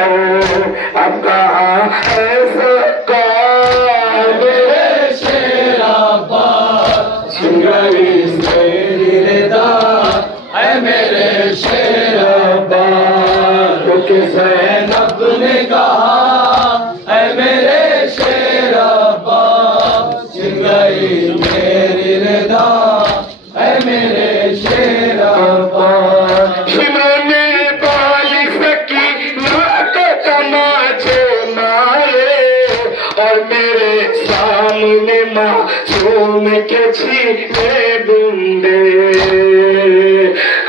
अब कहाँ है सरकार मेरे शेर अब्बास छिन गई मेरी रिदा है मेरे शेर अब्बास क्योंकि ज़ैनब ने कहा है मेरे शेर अब्बास छिन गई मेरी रिदा है मेरे शेर अब्बास शिमरोने बाली सकी नाक तमाचे मारे और मेरे सामने मासूम के छीने बूंदे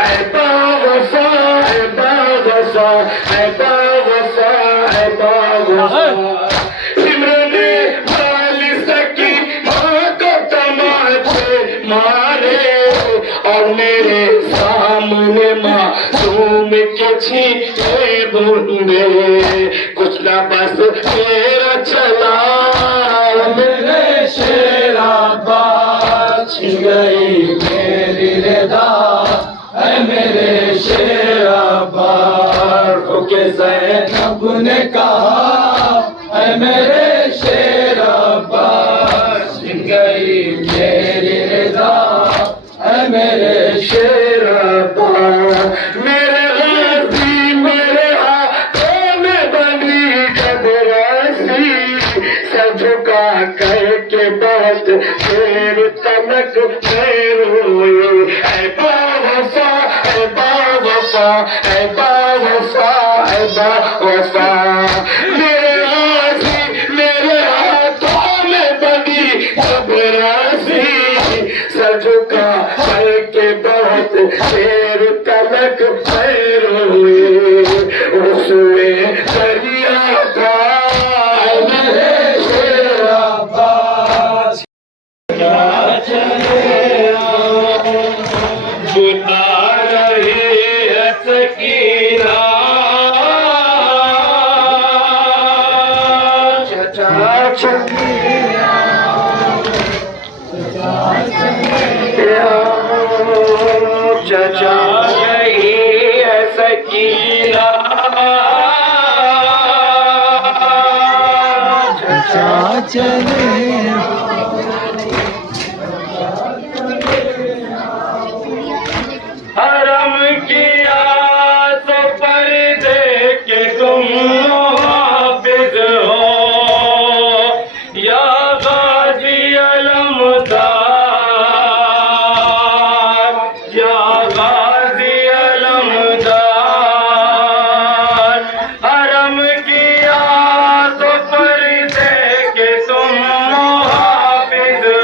ऐ बावफा ऐ बावफा ऐ बावफा ऐ बावफा शिमरोने बाली सकी नाक तमाचे मारे और मेरे सामने मासूम के छीने बूंदे कुछ ना बस मेरा चला मेरे शेर अब्बास छिन गई मेरी रिदा है मेरे शेर अब्बास क्योंकि ज़ैनब ने कहा है मेरे शेर अब्बास छिन गई मेरी रिदा है मेरे शेर अब्बास मेरे गाज़ी मेरे हाथों में बनी जब रस्सी सर झुका करके बहुत देर तलक मैं रोई ऐ बावफा ऐ बावफा ऐ बावफा ऐ बावफा मेरे गाज़ी मेरे हाथों में बनी जब रस्सी सर झुका करके बहुत देर तलक मैं रोई उसमें दरिया था मेरे शेर अब्बास क्या चले बुला रही है सकीना चचा चले चचा रही है सकीना चचा चले हरम किया तो पर्दे के तुम हाफिज हो या गाजी अलमदार या गाजी अलमदार हरम किया तो पर्दे के तुम हाफिज हो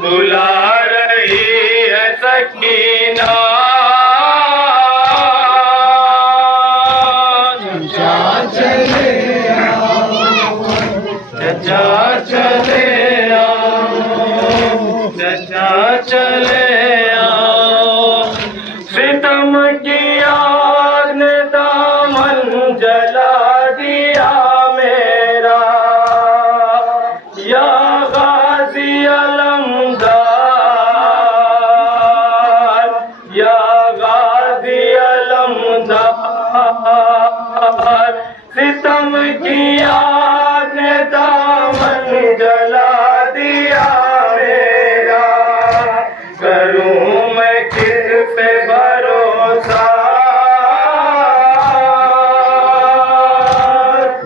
बुला रही है सकीना चचा चले चचा चले चचा चले सितम की आग ने दामन जला दिया मेरा या गाज़ी अलमदार या गाज़ी अलमदार सितम की आग ने दामन जला दिया मेरा करूं मैं किस पे भरोसा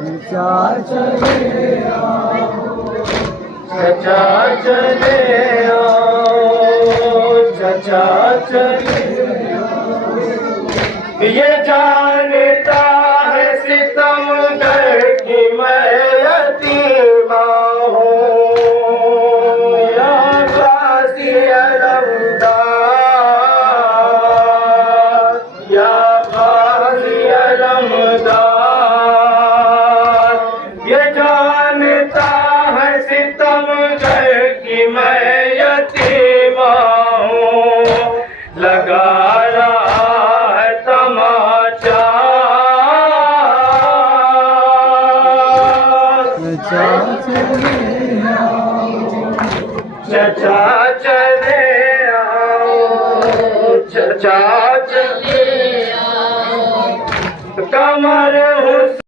चचा चले चचा चले चचा चले ये जानता है सितमगर की मैं यतीमा हूँ या गाज़ी अलमदार या गाज़ी अलमदार ये जानता है सितमगर की मैं यतीमा हूँ लगा रहा है तमाचा चचा चले आओ चचा चले आओ कमर हुसैन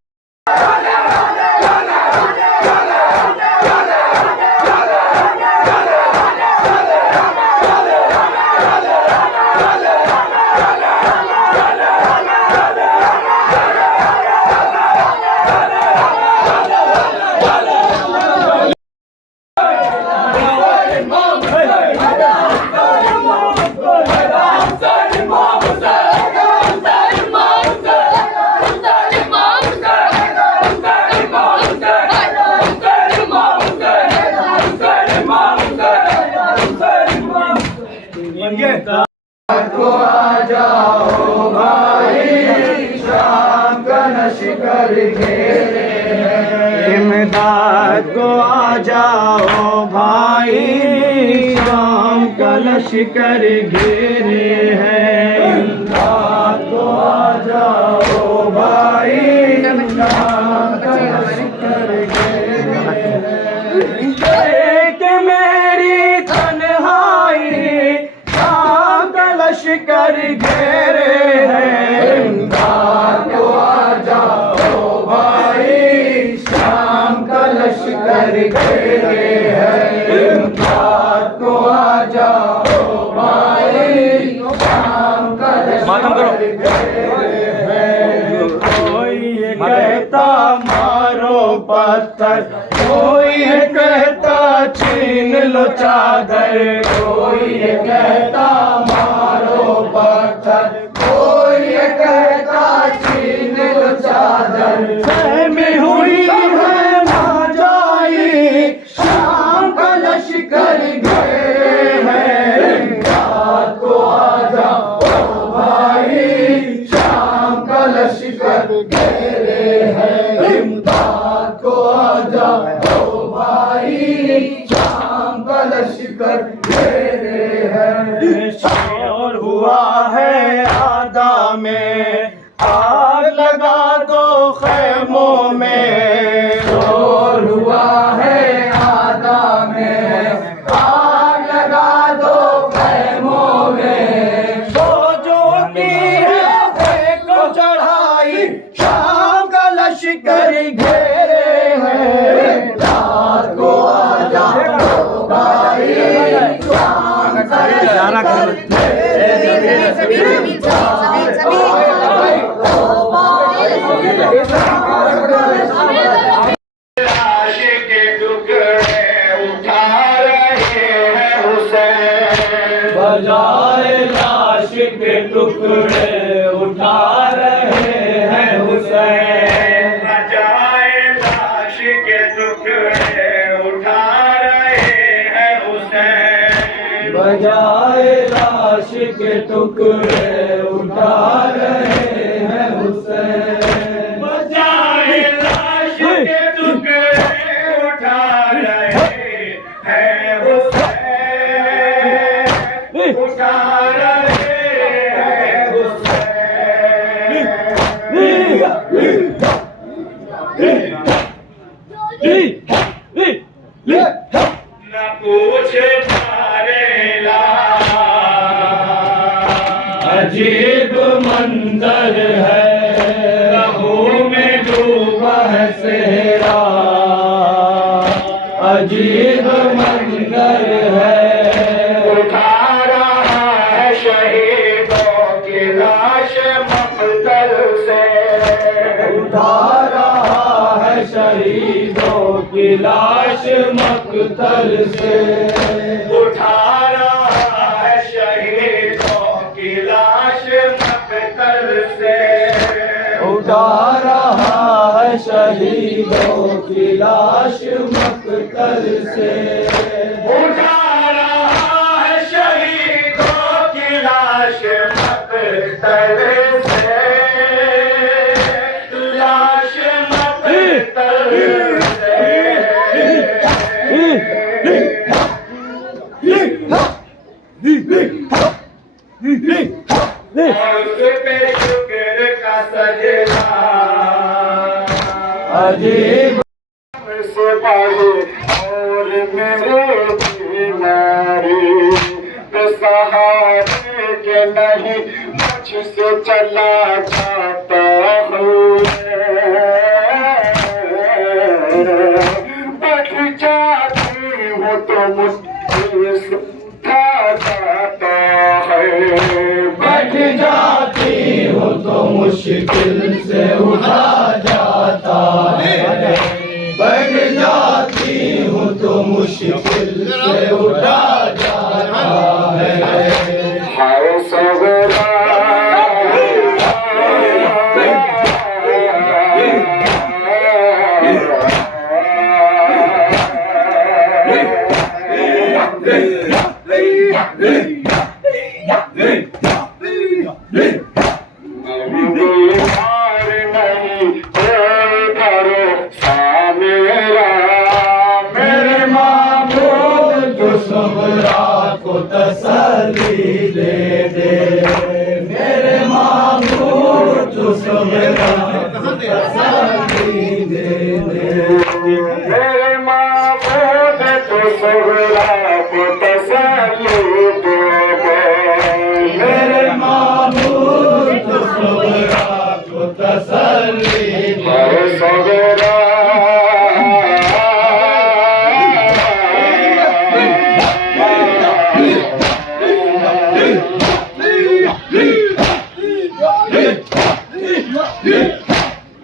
को आ जाओ भाई, शाम का लश्कर घेरे हैं। इमदाद को आ जाओ भाई, शाम का लश्कर घेरे हैं। इमदाद को आ जाओ भाई, शाम का लश्कर घेरे हैं। देख मेरी तन्हाई, लश्कर घेरे हैं। इमदाद को आ जाओ भाई, शाम का लश्कर घेरे हैं। इमदाद को आ जाओ भाई, शाम का लश्कर घेरे हैं। कोई कहता मारो पत्थर, कोई कहता छीन लो चादर, कोई कहता मारो पत्थर, कोई कहता छीन लो चादर। सहमी हुई है माजाई, शाम का लश्कर घेरे हैं। इमदाद को आ जाओ भाई, शाम का लश्कर घेरे हैं। इमदाद को आ जाओ भाई, शाम का लश्कर घेरे हैं। शोर हुआ है आदा में, आग लगा दो खैमों में। शोर हुआ है आदा में, आग लगा दो खैमों में। सोचो की है को चढ़ाई, शाम का लश्कर घेरे हैं। रात को आ जाओ भाई, शाम का लश्कर लाश के टुकड़े उठा रहे हैं हुसैन। बजाए लाश के टुकड़े उठा रहे हैं हुसैन। बजाए लाश के टुकड़े उठा रहे हैं हुसैन। बजाए लाश के टुकड़े उठा रहे हैं हुसैन। बजाए लाश के टुकड़े उठा रहे हैं हुसैन। उठा रहे हैं हुसैन। न पूछ मारेला, अजीब मंजर है, लहू में डूबा है सेहरा। अजीब मंजर है, उठा रहा है शहीदों की लाश मकतल से। उठा रहा है शहीदों की लाश मकतल से। उठा रहा है शहीदों की लाश मकतल से। उठा रहा है शहीदों की लाश मकतल से। उठा रहा है शहीदों की लाश मकतल से। लाश मकतल से। और उस पे शुक्र का सजना, अजीब से पाए और मेरे बीमारी सहारे के नहीं, मुझसे चला जाता हूँ। मुश्किल से उठा जाता है, बढ़ जाती हूँ तो मुश्किल से उठा जाता है। हाय सगरा को तसल्ली दे दे, मेरे मामूद तो सबरा को तसल्ली दे दे, मेरे मामूद तो सबरा को तसल्ली दे दे, मेरे मामूद तो सबरा को तसल्ली दे सबरा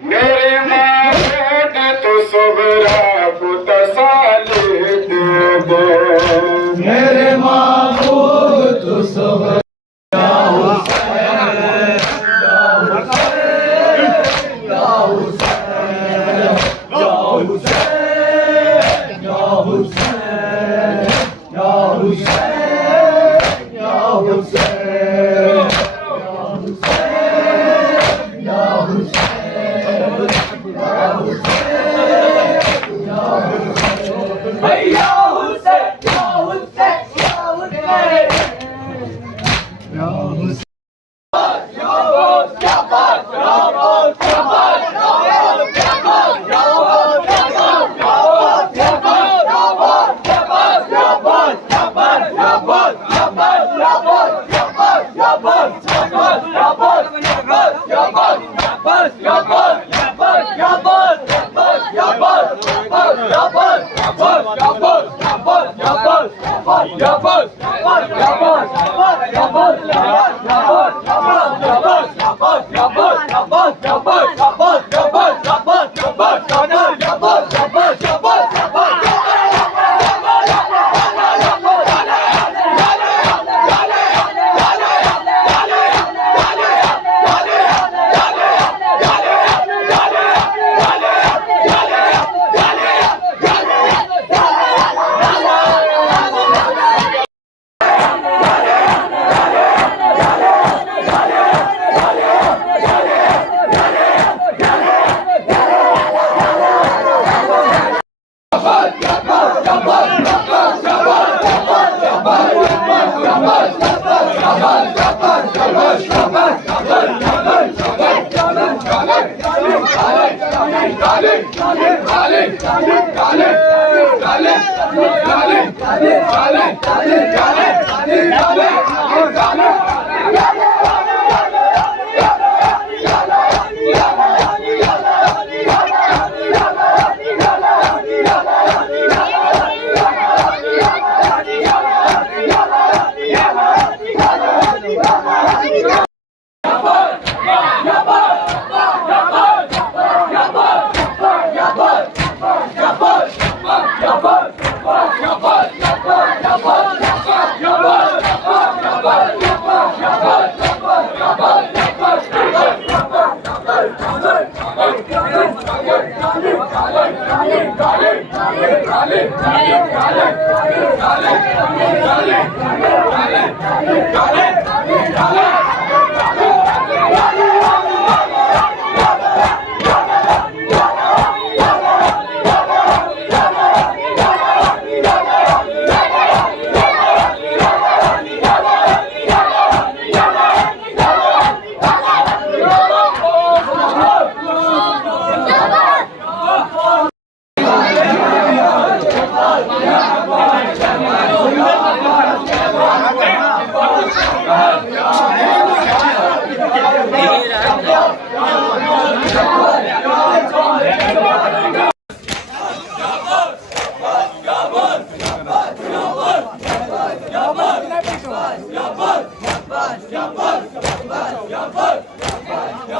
मेरे मामूद तो सबरा को तसल्ली दे दे, मेरे मामूद तो सबरा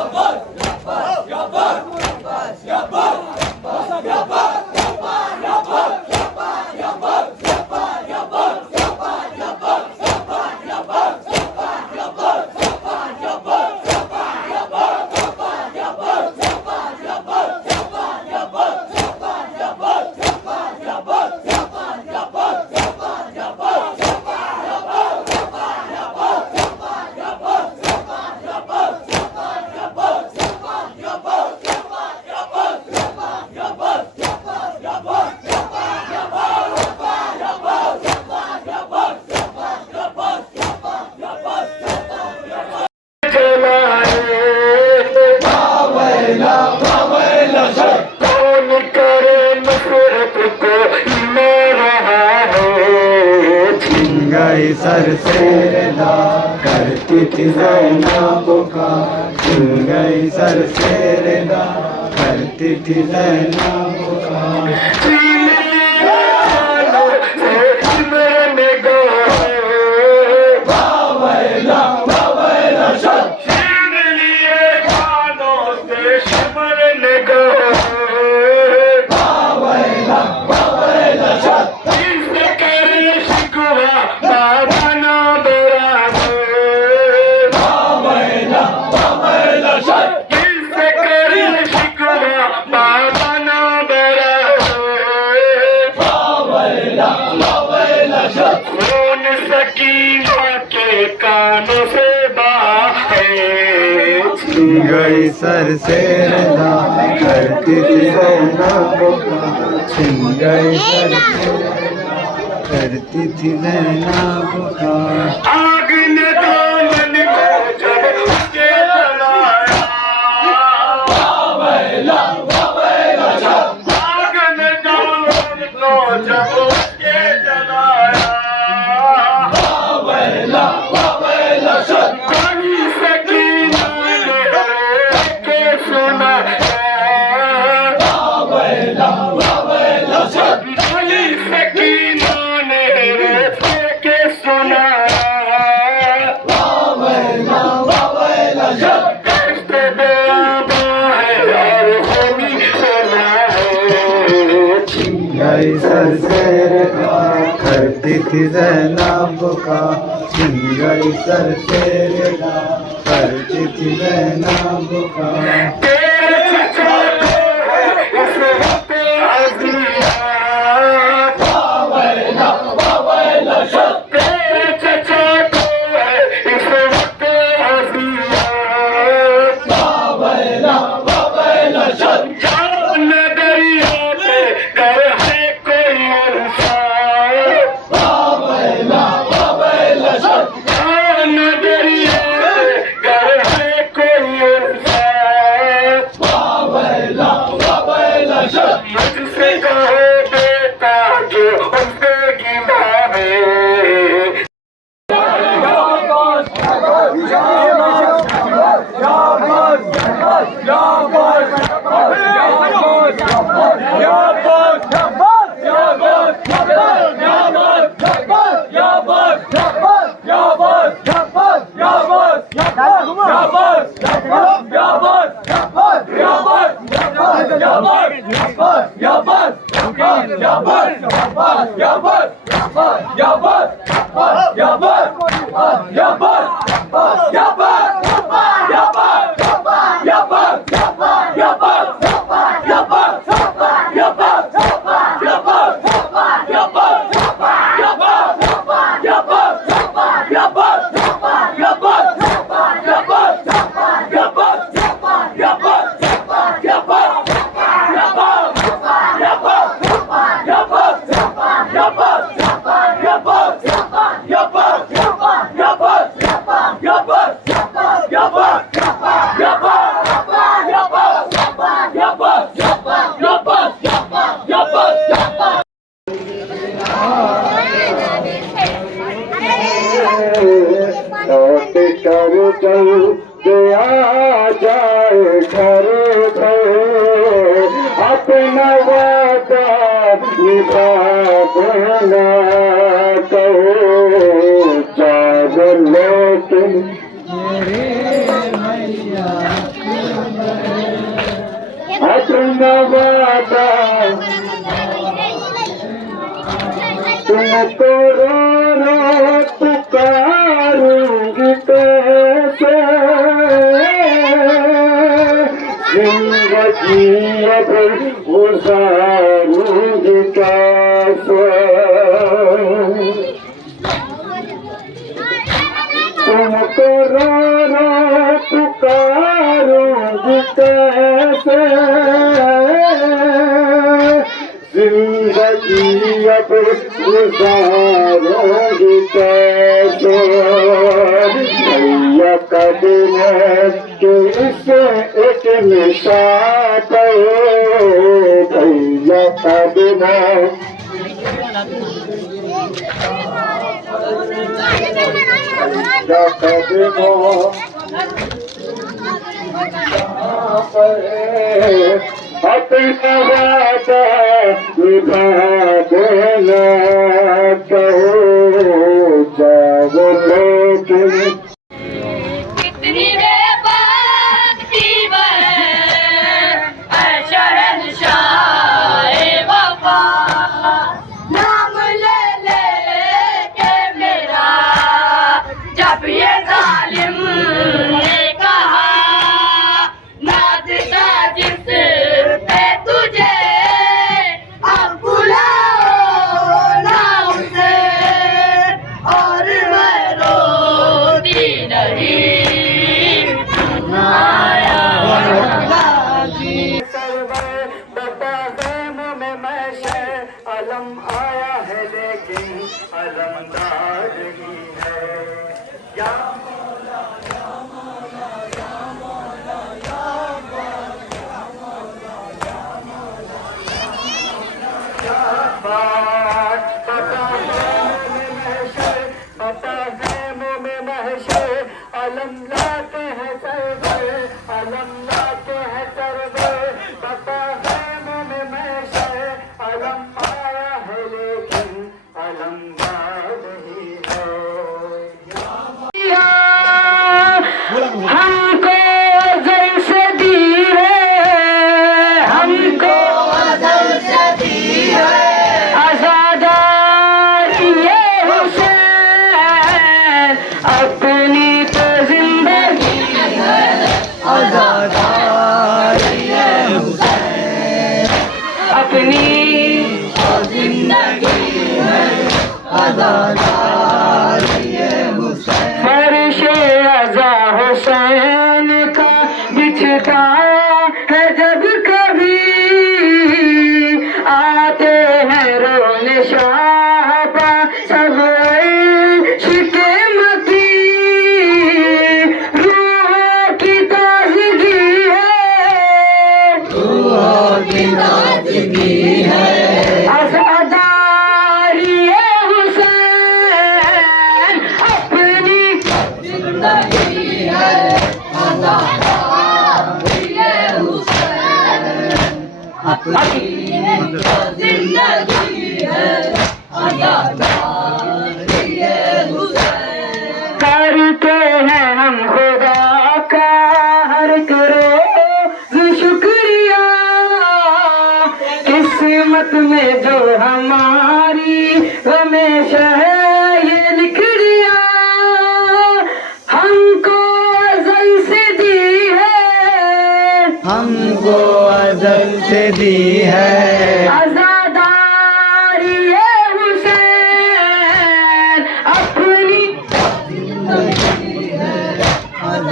Yapar! सर से रदा करती थी ज़ैनब पुकार, छिन गई सर से रदा करती थी ज़ैनब पुकार। गई सर से रदा करती थी ज़ैनब पुकार, छिन गई सर से रदा करती थी ज़ैनब पुकार। आग ने दामन को जब उसके जलाया, आग ने दामन को जब उसके जलाया, गई सर से रदा करती थी ज़ैनब पुकार, छिन गई सर से रदा करती थी ज़ैनब पुकार। आ जाए घर घर अपना वादा निभा देना, कहो जाग लेकिन अपना वादा तुमको रो पुकारूंगी कैसे, जिंदगी अब गुजारूंगी कैसे, तुमको रो पुकारूंगी कैसे, जिंदगी अब गुजारूंगी कैसे। भैया कदम के इसे एक निशा पे, भैया कदम जब कदमों अपना वादा निभा देना कहो जाओ लेकिन कितनी बेबाक थी वह शहंशाह वफा नाम ले ले के मेरा जब ये जालिम ने कहा नाचता जिस पे तुझे अब बुलाओ नाम से और मैं रोती नहीं आया अलम आया है लेकिन अलमदार नहीं है या अलम लाते हैं सरवर अलम लाते हैं सरवर पता है में महशर अलम आया है लेकिन अलम नहीं है हमको जैसे दी है हमको जैसे दी है आज़ादारी ये हुसैन अपनी तो जिंदगी है आज़ादारी ये हुसैन अपनी जिंदगी है आज़ादारी ये हुसैन फर्शे अज़ा हुसैन का बिछता है जब कभी आते हैं रोने शाहबा सब शिके मती रूहों की ताज़गी है रूहों की ताज़गी है आज़ादारी ये हुसैन अपनी जिंदगी है आज़ादारी ये हुसैन अपनी जिंदगी है आज़ादारी ये हुसैन करते हैं हम खुदा का हर करो शुक्रिया किस्मत में जो हमारी हमेशा है ये लिख दिया हमको अज़ल से दी है हमको अज़ल से दी है आज़ादारी ये हुसैन अपनी जिंदगी है आज़ादारी ये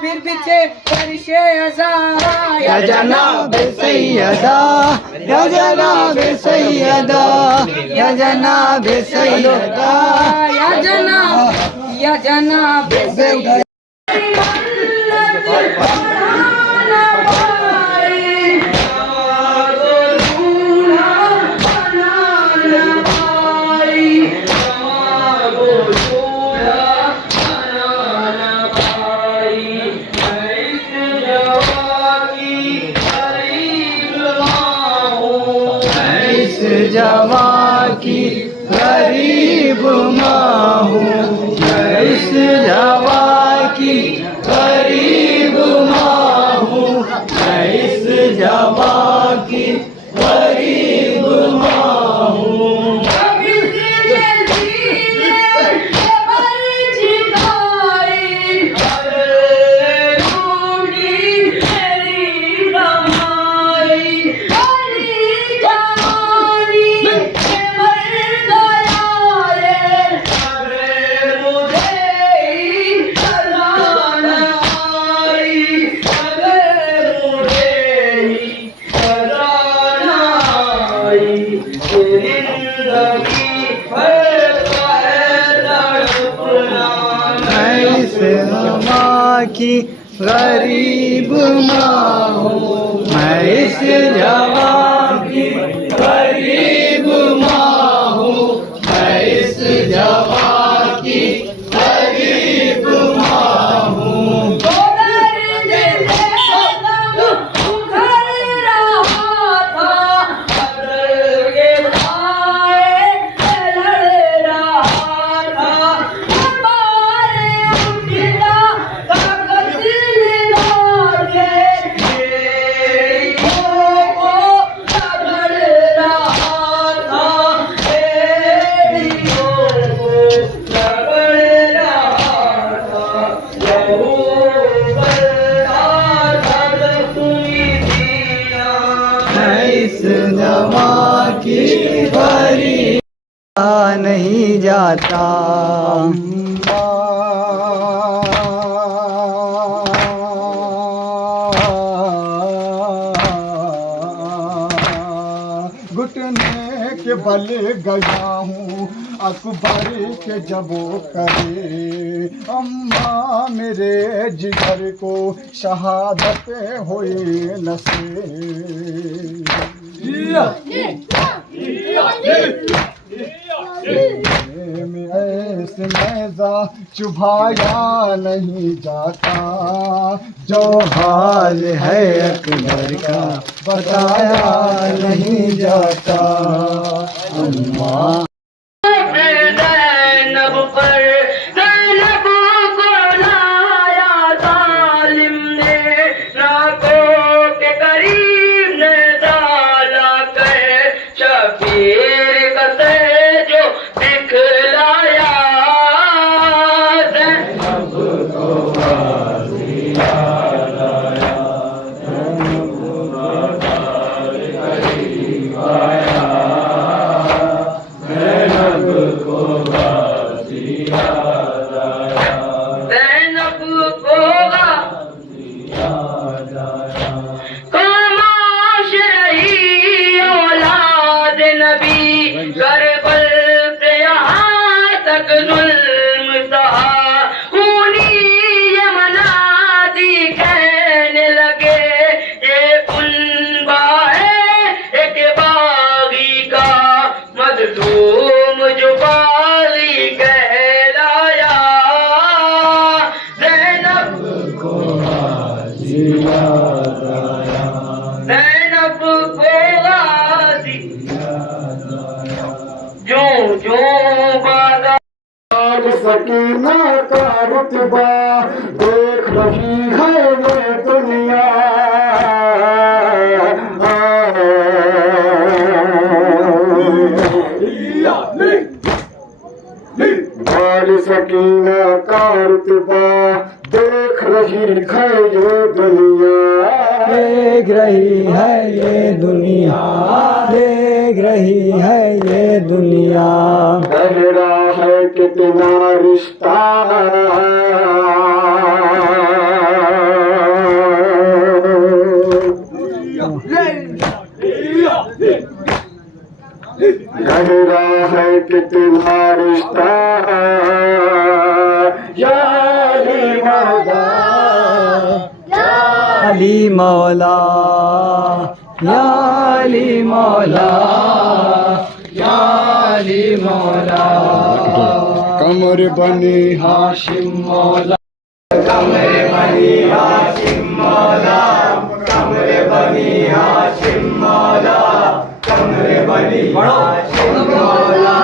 फिर पीछे फरिशे अज़ा या जनाब सैयदा या जनाब सैयदा या जनाब सैयदा या जनाब सैयदा जवां की गरीब माँ हूँ मैं इस जवां की गरीब माँ हूँ मैं इस जवां की गरीब माँ हूँ की गरीब माँ हूँ, मैं इस जवां की गरीब माँ हूँ, मैं इस जवां की गरीब माँ हूँ। इस जवां की भरी नहीं जाता। घुटने के बल गया हूँ अकबर के जबो करे, अम्मा मेरे जिगर को शहादत हुई नसीब। ऐसे मैजा चुभाया नहीं जाता, जो हाल है अकबर का बताया नहीं जाता। अम्मा ज़ैनब पर ज़ैनब को लाया जालिम ने, नाकों के करीब ने डाला कर शबीर कसे जो दिखलाया। ज़ैनब को खामोश रही औलाद नबी, करबल से यहाँ तक जुल्म सहा। खूनी ये मनादी कहने लगे, ये कुनबा है एक बागी का, मजलूम जो बागी कहलाया। ज़ैनब ज़ैनब को गाज़ी जो जो बाज़ार सकीना का रुतबा देख रही है ये दुनिया। बाल सकीना का रुतबा देख रही है ये दुनिया। देख रही है ये दुनिया, देख रही है ये दुनिया। गहरा है कितना रिश्ता, गहरा है कितना रिश्ता, या अली मौला, अली मौला, या अली मौला, या अली मौला। कमर बनी हाशिम मौला, कमर बनी हाशिम मौला, कमर बनी हाशिम मौला, कमर बनी हाशिम मौला,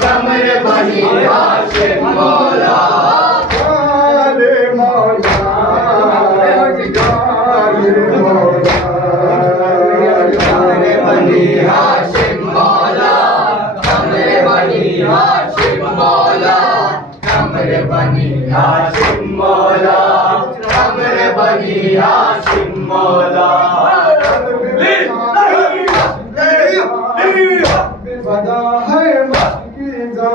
कमर बनी हाशिम मौला। हाशिम मौला, कमर बनी हाशिम मौला। बदा है मस्कीजा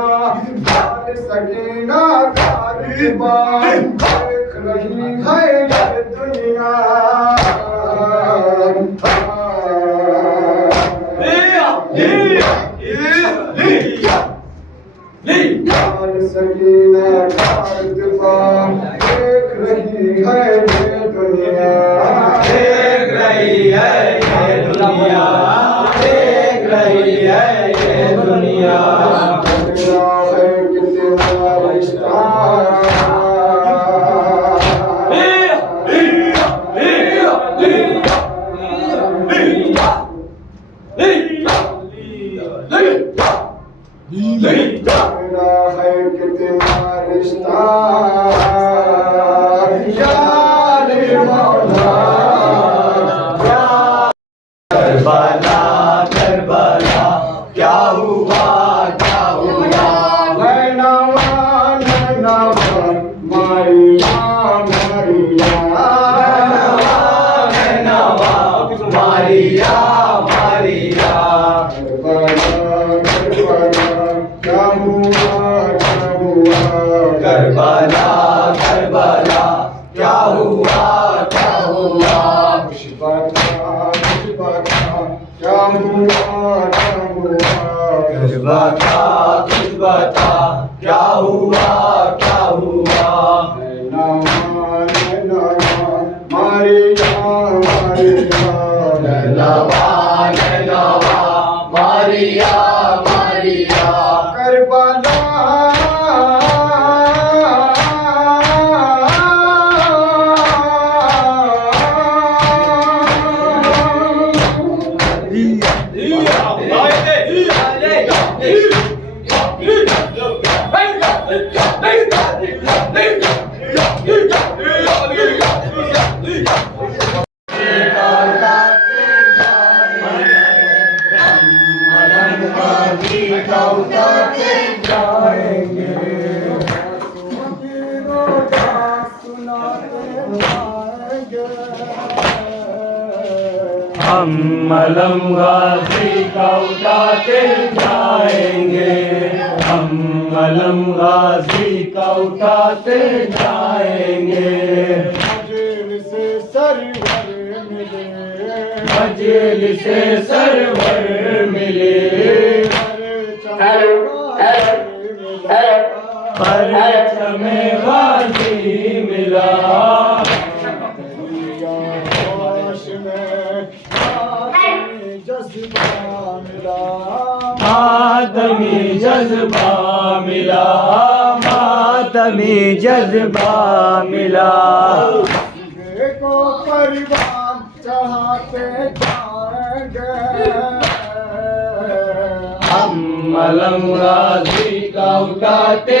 बाल सकीना का रुतबा देख रही है ये दुनिया। बाल सकीना का रुतबा देख रही है दुनिया मेरा है कितना रिश्ता मेरा है कितना रिश्ता यार मौला करबला करबला क्या हुआ क्या हुआ नैनवा नैनवा मारिया मारिया नवा मारिया मारिया क्या हुआ क्या हुआ करबला करबला क्या हुआ क्या हुआ कुछ बता क्या हुआ क्या हुआ कुछ बता कुछ बता क्या हुआ क्या हुआ मारिया मारिया नवा नवा मारिया मारिया करबला हम मलम गाजी का उठाते जाएंगे हम मलम गाजी का उठाते जाएंगे से सरवर मिले मजेल से सरवर मिले पर में गाजी मिला मातमी जज्बा मिला मातमी जज्बा मिला को परिवार चढ़ाते जाएंगे हम मलम गाजी का उठाते